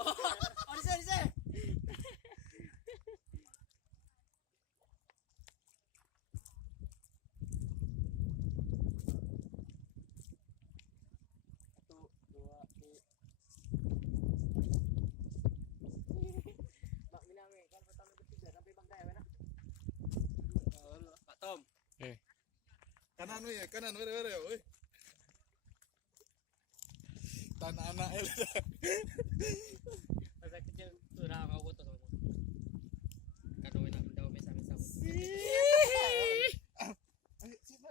Oh, di sini. Satu, dua, tiga. Bang Minami kan pertama ketiga sampai Bang Daya enak. Pak Tom. Kanan we, we. Tanah anak Masa kecil tuh nah kau foto sama. Kado enak mendaw mesa-mesa. Ayo, sini,